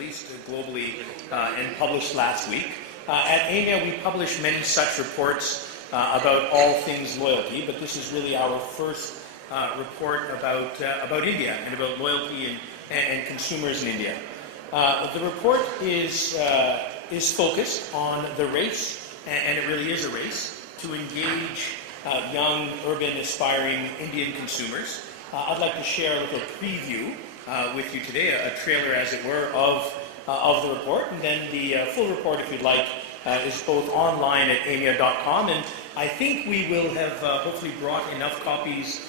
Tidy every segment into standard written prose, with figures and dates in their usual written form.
released globally and published last week. At AIMIA, we publish many such reports about all things loyalty, but this is really our first report about India and about loyalty and consumers in India. The report is focused on the race, and it really is a race, to engage young, urban, aspiring Indian consumers. I'd like to share a little preview with you today, a trailer, as it were, of the report, and then the full report, if you'd like, is both online at aimia.com, and I think we will have hopefully brought enough copies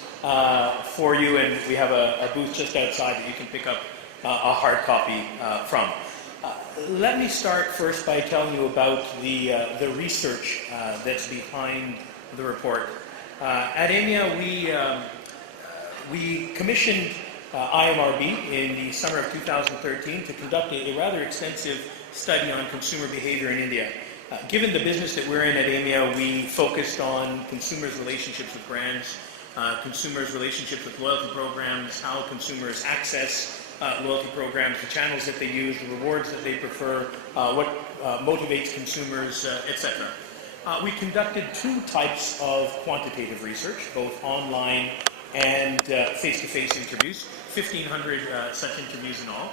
for you, and we have a booth just outside that you can pick up a hard copy from. Let me start first by telling you about the research that's behind the report. At AIMIA, we commissioned IMRB in the summer of 2013 to conduct a rather extensive study on consumer behavior in India. Given the business that we're in at AIMIA, we focused on consumers' relationships with brands, consumers' relationships with loyalty programs, how consumers access loyalty programs, the channels that they use, the rewards that they prefer, what motivates consumers, etc. We conducted two types of quantitative research, both online and face-to-face interviews, 1,500 such interviews in all.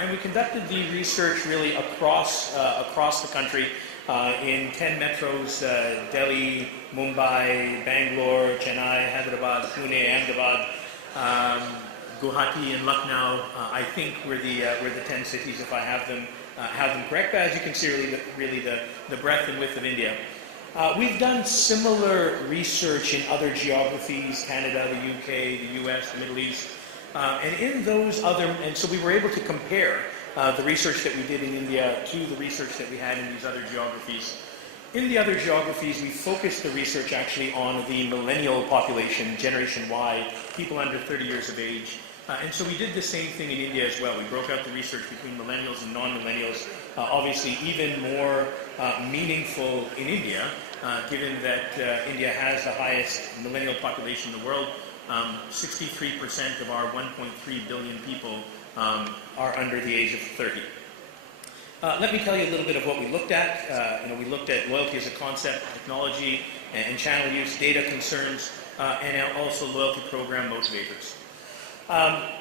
And we conducted the research really across the country in 10 metros, Delhi, Mumbai, Bangalore, Chennai, Hyderabad, Pune, Ahmedabad, Guwahati and Lucknow. I think we're the 10 cities, if I have them correct. But as you can see, really the breadth and width of India. We've done similar research in other geographies: Canada, the UK, the US, the Middle East, and in those and so we were able to compare the research that we did in India to the research that we had in these other geographies. In the other geographies, we focused the research actually on the millennial population, Generation Y, people under 30 years of age. And so we did the same thing in India as well. We broke out the research between millennials and non-millennials, obviously even more meaningful in India, given that India has the highest millennial population in the world. 63% of our 1.3 billion people are under the age of 30. Let me tell you a little bit of what we looked at. We looked at loyalty as a concept, technology and channel use, data concerns, and also loyalty program motivators.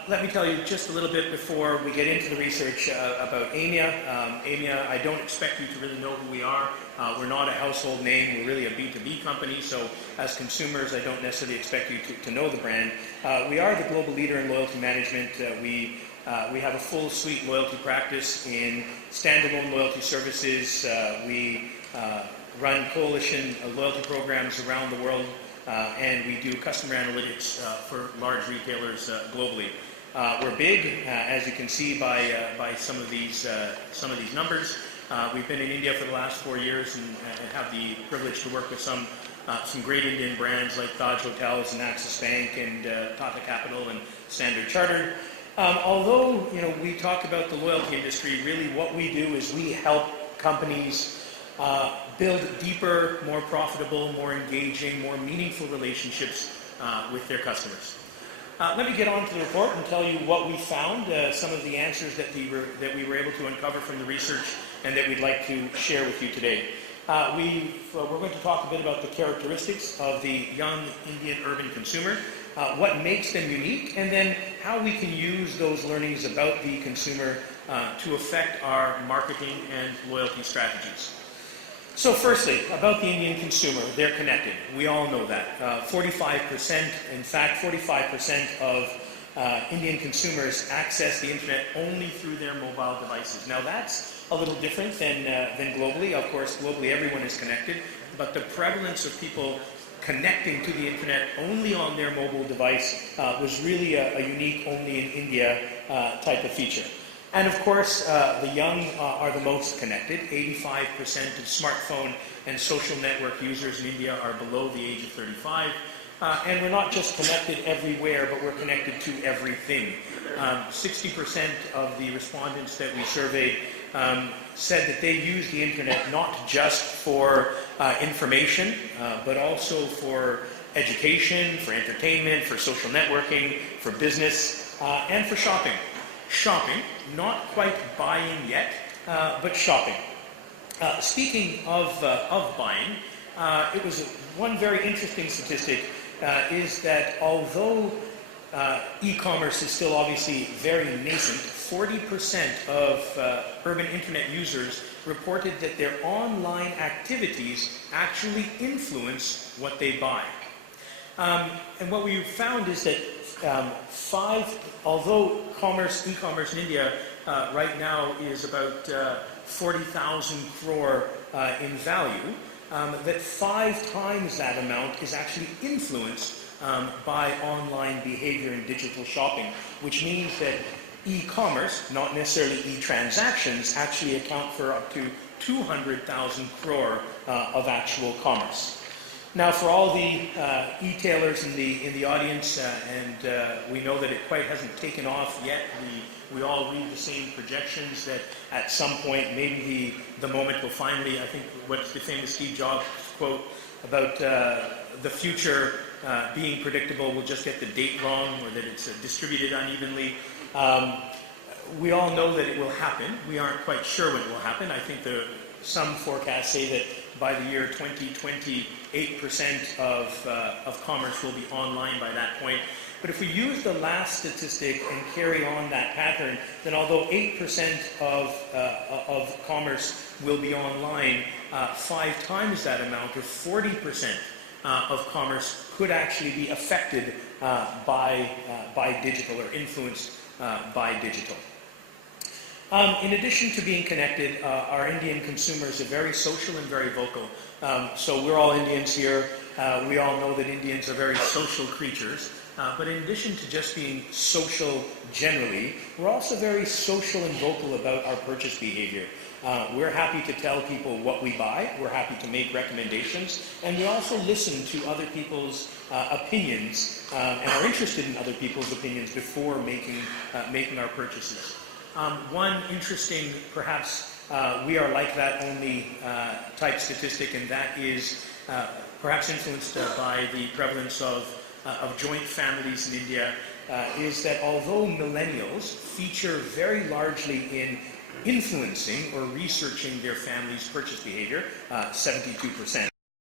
Let me tell you just a little bit before we get into the research about AIMIA. AIMIA, I don't expect you to really know who we are. We're not a household name. We're really a B2B company, so as consumers, I don't necessarily expect you to know the brand. We are the global leader in loyalty management. We have a full suite loyalty practice in standalone loyalty services. We run coalition loyalty programs around the world. And we do customer analytics for large retailers globally. We're big, as you can see by some of these numbers. We've been in India for the last 4 years and have the privilege to work with some great Indian brands like Taj Hotels and Axis Bank and Tata Capital and Standard Chartered. Although we talk about the loyalty industry, really what we do is we help companies build deeper, more profitable, more engaging, more meaningful relationships with their customers. Let me get on to the report and tell you what we found, some of the answers that we were able to uncover from the research and that we'd like to share with you today. We're going to talk a bit about the characteristics of the young Indian urban consumer, what makes them unique, and then how we can use those learnings about the consumer to affect our marketing and loyalty strategies. So firstly, about the Indian consumer, they're connected. We all know that. 45%, in fact, 45% of Indian consumers access the internet only through their mobile devices. Now that's a little different than globally. Of course, globally everyone is connected, but the prevalence of people connecting to the internet only on their mobile device was really a unique, only in India type of feature. And of course, the young are the most connected. 85% of smartphone and social network users in India are below the age of 35. And we're not just connected everywhere, but we're connected to everything. 60% of the respondents that we surveyed said that they use the internet not just for information, but also for education, for entertainment, for social networking, for business, and for shopping. shopping, not quite buying yet, but shopping. Speaking of buying, it was one very interesting statistic is that although e-commerce is still obviously very nascent, 40% of urban internet users reported that their online activities actually influence what they buy. And what we found is that although e-commerce in India right now is about 40,000 crore in value, that 5 times that amount is actually influenced by online behavior and digital shopping, which means that e-commerce, not necessarily e-transactions, actually account for up to 200,000 crore of actual commerce. Now, for all the e-tailers in the audience, and we know that it quite hasn't taken off yet. We all read the same projections that at some point, maybe the moment will finally, I think what's the famous Steve Jobs quote about the future being predictable, we'll just get the date wrong, or that it's distributed unevenly. We all know that it will happen. We aren't quite sure when it will happen. I think some forecasts say that by the year 2020, 8% of commerce will be online by that point. But if we use the last statistic and carry on that pattern, then although 8% of commerce will be online, 5 times that amount, or 40% of commerce, could actually be affected by digital, or influenced by digital. In addition to being connected, our Indian consumers are very social and very vocal. So we're all Indians here. We all know that Indians are very social creatures. But in addition to just being social generally, we're also very social and vocal about our purchase behavior. We're happy to tell people what we buy. We're happy to make recommendations. And we also listen to other people's opinions and are interested in other people's opinions before making our purchases. One interesting, perhaps, we are like that only type statistic, and that is perhaps influenced by the prevalence of joint families in India, is that although millennials feature very largely in influencing or researching their family's purchase behavior, 72%,